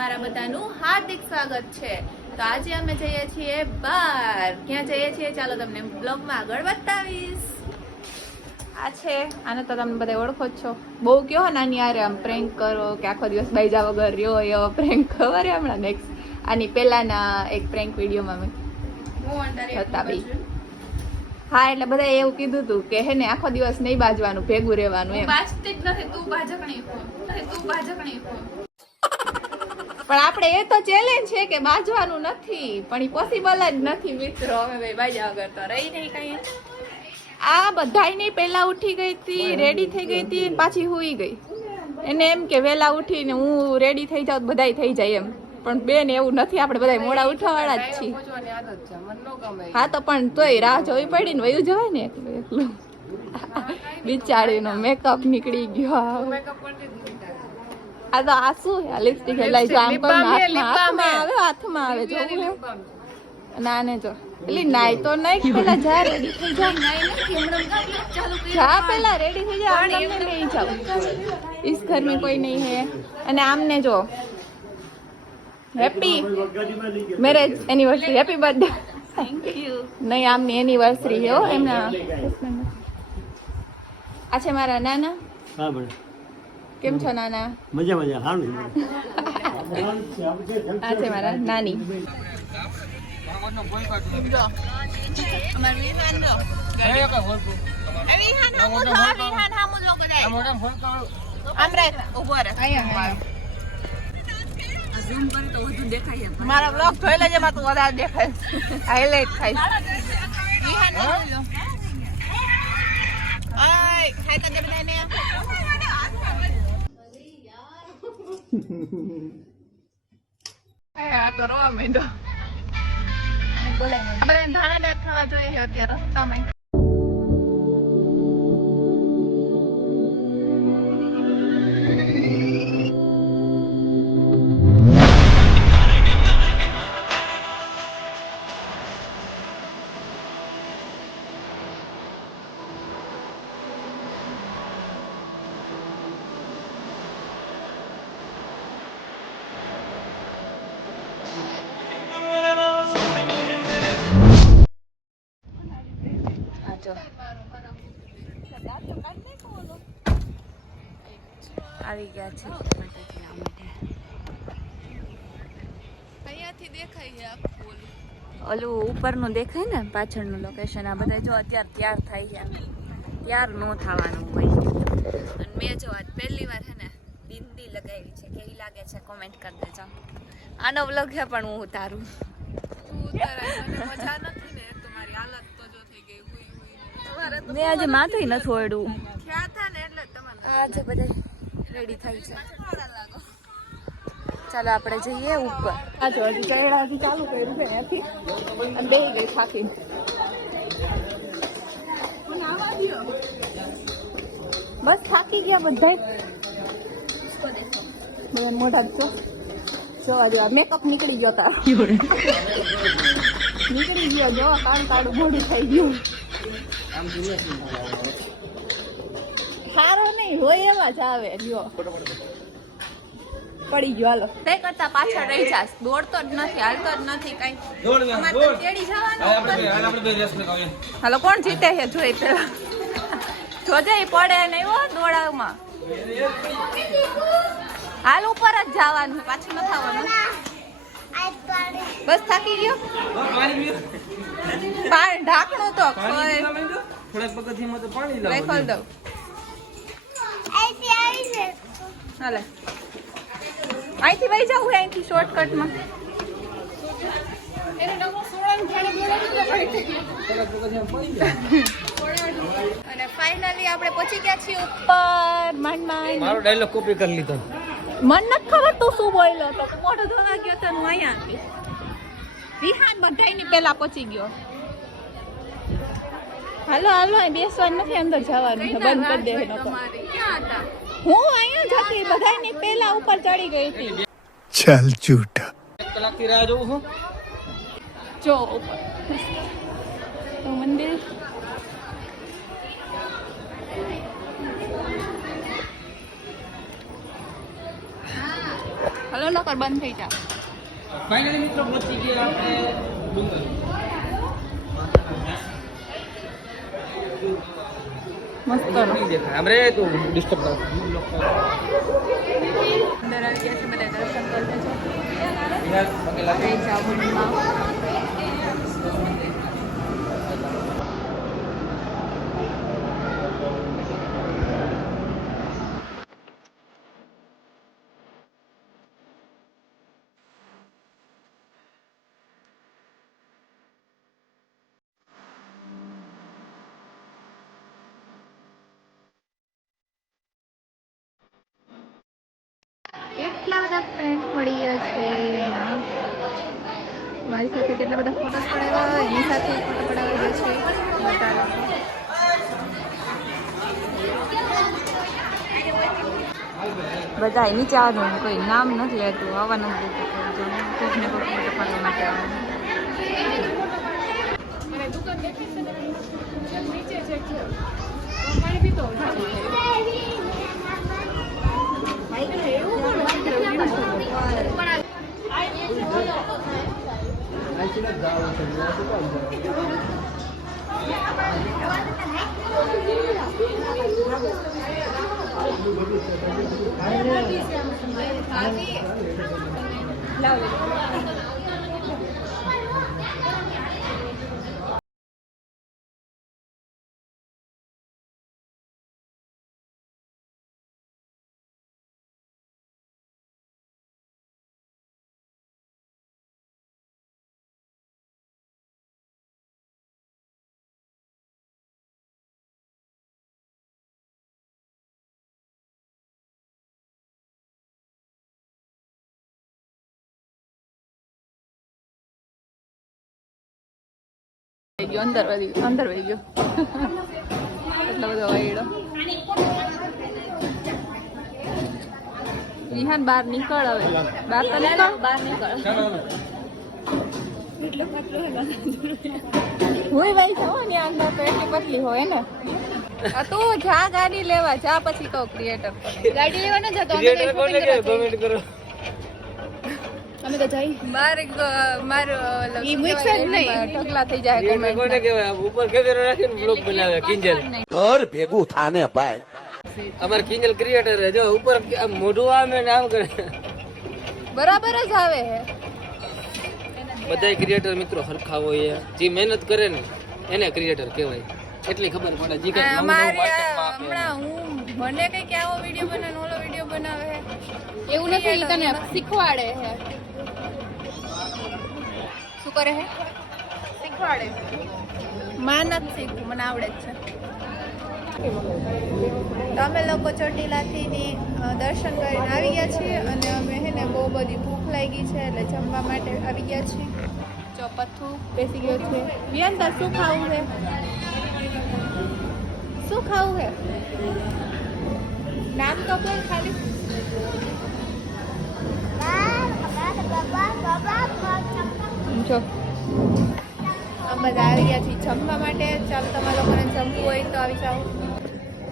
તમારા બધાનું હાર્દિક સ્વાગત છે. તો આજે અમે જઈએ છીએ બાર. ક્યાં જઈએ છીએ? ચાલો તમને બ્લોગમાં આગળ બતાવીશ. આ છે આને તો તમે બધા ઓળખો જ છો. બહુ કયો નાની આરે આમ પ્રેન્ક કરો કે આખો દિવસ બાઈજા વગર રહ્યો એવો પ્રેન્ક ખબર હમણાં નેક્સ્ટ આની પહેલાના એક પ્રેન્ક વિડીયોમાં મેં હતા બી હા એટલે બધા એવું કીધું હતું કે હે ને આખો દિવસ નહીં બાજવાનું ભેગું રહેવાનું એમ. બાજતી જ નથી તું બાજકણી હો. તું બાજકણી હો. પણ આપણે એ તો ચેલેન્જ છે કે બાજવાનું નથી પણ એ પોસિબલ જ નથી મિત્રો. અમે ભાઈ બાજા વગર તો રહી નહીં કઈ. આ બધાયની પહેલા ઉઠી ગઈ હતી રેડી થઈ ગઈ હતી પાછી હુઈ ગઈ. એને એમ કે વહેલા ઉઠીને હું રેડી થઈ જાઉં તો બધાય થઈ જાય એમ. પણ બેન એવું નથી આપણે બધા મોડા ઉઠવાવાળા જ છીએ. હા તો પણ તોય રાહ જોવી પડી ને વયું જવાય ને એટલે એટલું. બિચારીનો મેકઅપ નીકળી ગયો. આ તો આ શું છે લિપસ્ટિક એટલે આમ પર હાથમાં આવે હાથમાં આવે જો ના ને જો એટલે નાઈ તો નહીં પેલા જા રેડી થઈ જા જા પેલા રેડી થઈ જા તમને લઈ જાઓ ઇસ ઘર મેં કોઈ નહીં હે અને આમને જો happy marriage anniversary happy birthday thank you નહીં આમની એનિવર્સરી હો એમના આ છે મારા નાના હા બરાબર કેમ છો નાના? મજા મજા સારું આ છે મારા નાની. મારા બ્લોગ જોઈ લેજે માં તું વધારે દેખાય. હાઈલાઈટ થાય આ કરવા રોવા માંડ્યો આપણે ધાણા દાંત ખાવા જોઈએ અત્યારે રસ્તામાં આવી ગયા છે. અહીંયાથી દેખાય છે આખું ઓલું. ઉપરનું દેખાય ને પાછળનું લોકેશન આ બધા જો અત્યારે તૈયાર થાય છે તૈયાર ન થવાનું હોય. અને મેં જો આજ પહેલી વાર છે ને બિંદી લગાવી છે કેવી લાગે છે કોમેન્ટ કરી દેજો. આનો વ્લોગ છે પણ હું ઉતારું. મેં આજે માથે નથી ઓળ્યું આજે બધા રેડી થાય છે. ચાલો આપણે જઈએ ઉપર. આ જો હજી ચાલુ કર્યું છે અહીંયાથી. અને બે ગઈ થાકી. બસ થાકી ગયા બધા બધા મોઢા જો જોવા જેવા મેકઅપ નીકળી ગયો તારો. નીકળી ગયો. જો કાળું કાળું મોઢું થઈ ગયું. નહીં હોય એવા જ આવે જો પડી ગયો હાલો. તે કરતા પાછળ રહી જાસ દોડતો જ નથી હાલતો જ નથી કઈ. અમારે તો તેડી જવાનું હાલો કોણ જીતે છે જોઈ પેલા? જોજે પડે ને એવો દોડાવમાં. હાલ ઉપર જ જવાનું પાછું ન થવાનું. બસ થાકી ગયો? પાણી ઢાંકણું તો કોઈ થોડાક પગથિયામાં તો પાણી ખોલ દઉં હાલે. અહીંથી વહી જવું અહીંથી શોર્ટકટમાં અને ફાઇનલી આપણે પહોંચી ગયા છીએ ઉપર. માંડ માંડ. મારો ડાયલોગ કોપી કરી લીધો. મન નથી ખબર તું શું બોલ્યો તો તું ધોવા ગયો તો હું અહીંયા હતી વિહાન બધાયની પહેલા પહોંચી ગયો. હાલો હાલો બેસવાનું નથી અંદર જવાનું બંધ કરી દે. હું અહીંયા જતી બધાની પહેલા ઉપર ચડી ગઈ હતી ચાલ જૂઠા એક કલાકથી રાહ જોઉં છું જો ઉપર તો મંદિર હલો લોકર બંધ થઈ જા ફાઇનલી મિત્રો પહોંચી ગયા આપણે ડુંગર મસ્ત દેખાય. તો ડિસ્ટર્બ થાય. અંદર આવી ગયા છે બધા દર્શન કરે છે. ફ્રેન્ડ મળી છે મારી સાથે કેટલા બધા ફોટોસ પડાવ્યા એની સાથે ફોટો પડાવી છે. બતાવો. બધા નીચે આવવાનું કોઈ નામ નથી લેતું આવવા નથી દેતું માટે Gracias. ગયો અંદર વધી અંદર વહી ગયો. એટલો બધો વાયડો. વિહાન બહાર નીકળ હવે. બહાર તો નીકળ. બહાર નીકળ. હું ભાઈ જાઉં ને અંદર તો એટલી પતલી હોય ને. આ તું જા ગાડી લેવા જા પછી તો ક્રિએટર ગાડી લેવા ન જતો અમે કોને કે કમેન્ટ કરો. અમે તો જઈ. મારે મારો ઈ મૂકશે જ નહીં. ઢગલા થઈ જાય ક્રિએટર કોને કહેવાય ઉપર કેમેરો રાખીને બ્લોગ બનાવે કિંજલ. ઘર ભેગું થાને ભાઈ. અમાર કિંજલ ક્રિએટર જો ઉપર મોઢું આમે નામ કરે. બરાબર જ આવે હે. બધા ક્રિએટર મિત્રો હરખા હોય જે મહેનત કરે ને એને ક્રિએટર કહેવાય. એટલી ખબર પડે જી નવું અમારે. હમણાં હું મને કઈ કે આવો વીડિયો બનાવે ઓલો વીડિયો બનાવે એવું નથી તને શીખવાડે હે. શું કરે છે શીખવાડે માં નથી શીખવું મને આવડે જ છે અમે લોકો ચોટીલાથી દર્શન કરીને આવી ગયા છીએ અને અમે હે ને બહુ બધી ભૂખ લાગી છે એટલે જમવા માટે આવી ગયા છીએ જો પથ્થું બેસી ગયો છે વિયંતર શું ખાવું છે શું ખાવું છે નામ તો કોઈ ખાલી જો બધા આવી ગયા છીએ જમવા માટે. ચાલો તમારા લોકોને જમવું હોય તો આવી જાઓ.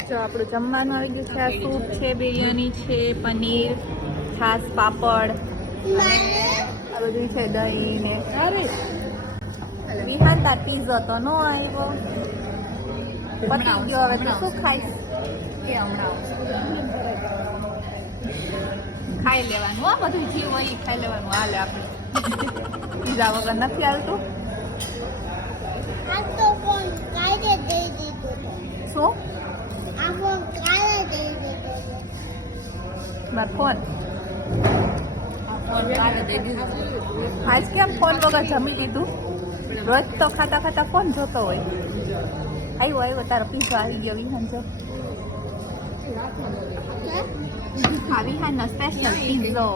જો આપણું જમવાનું આવી ગયું છે. આ સૂપ છે બિરયાની છે પનીર છાસ પાપડ. આ બધું છે દહીં ને. અરે! વિહાન તાર પીઝો તો નો આવ્યો પતી ગયો હવે તો શું ખાઈશ? કે હમણાં ખાઈ લેવાનું. હો બધું જે હોય ખાઈ લેવાનું. હાલે આપણે. પીઝા વગર નથી હાલતું. શું? મારો ફોન. આજ કેમ ફોન વગર જમી લીધું? રોજ તો ખાતા ખાતા ફોન જોતો હોય. આવ્યો આવ્યો તારો પીઝો આવી ગયો વિહાન જો આ વિહાનનો સ્પેશિયલ પીઝો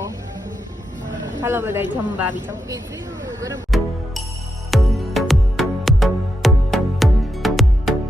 હાલો બધા જમવા આવી જાઓ